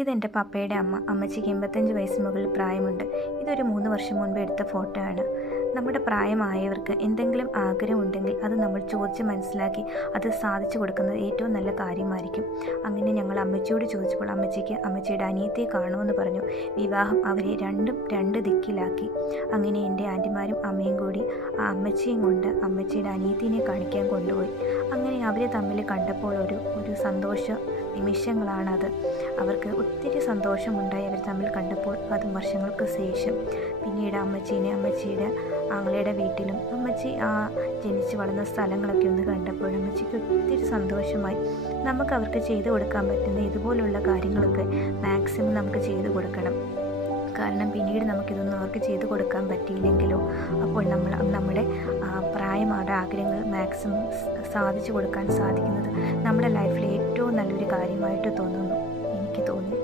ഇതെൻ്റെ പപ്പയുടെ അമ്മ. അമ്മച്ചിക്ക് 85 വയസ്സിന് മുകളിൽ പ്രായമുണ്ട്. ഇതൊരു 3 വർഷം മുൻപ് എടുത്ത ഫോട്ടോ ആണ്. നമ്മുടെ പ്രായമായവർക്ക് എന്തെങ്കിലും ആഗ്രഹമുണ്ടെങ്കിൽ അത് നമ്മൾ ചോദിച്ച് മനസ്സിലാക്കി അത് സാധിച്ചു കൊടുക്കുന്നത് ഏറ്റവും നല്ല കാര്യമായിരിക്കും. അങ്ങനെ ഞങ്ങൾ അമ്മച്ചിയോട് ചോദിച്ചപ്പോൾ അമ്മച്ചിക്ക് അമ്മച്ചിയുടെ അനിയത്തിയെ കാണുമെന്ന് പറഞ്ഞു. വിവാഹം അവരെ രണ്ടും രണ്ട് ദിക്കിലാക്കി. അങ്ങനെ എൻ്റെ ആൻറ്റിമാരും അമ്മയും കൂടി ആ അമ്മച്ചിയും കൊണ്ട് അമ്മച്ചിയുടെ അനിയത്തിനെ കാണിക്കാൻ കൊണ്ടുപോയി. അങ്ങനെ അവർ തമ്മിൽ കണ്ടപ്പോൾ ഒരു സന്തോഷ നിമിഷങ്ങളാണത്. അവർക്ക് ഒത്തിരി സന്തോഷമുണ്ടായി അവർ തമ്മിൽ കണ്ടപ്പോൾ. അതും വർഷങ്ങൾക്ക് ശേഷം. പിന്നീട് അമ്മച്ചിയുടെ ആങ്ങളയുടെ വീട്ടിലും അമ്മച്ചി ജനിച്ച് വളർന്ന സ്ഥലങ്ങളൊക്കെ ഒന്ന് കണ്ടപ്പോൾ അമ്മച്ചിക്ക് ഒത്തിരി സന്തോഷമായി. നമുക്ക് അവർക്ക് ചെയ്തു കൊടുക്കാൻ പറ്റുന്ന ഇതുപോലുള്ള കാര്യങ്ങളൊക്കെ മാക്സിമം നമുക്ക് ചെയ്തു കൊടുക്കണം. കാരണം പിന്നീട് നമുക്കിതൊന്നും അവർക്ക് ചെയ്തു കൊടുക്കാൻ പറ്റിയില്ലെങ്കിലോ അപ്പോൾ നമ്മുടെ പ്രായമായ ആഗ്രഹങ്ങൾ മാക്സിമം സാധിച്ചു കൊടുക്കാൻ സാധിക്കുന്നത് നമ്മുടെ ലൈഫിലെ ഏറ്റവും നല്ലൊരു കാര്യമായിട്ട് എനിക്ക് തോന്നി.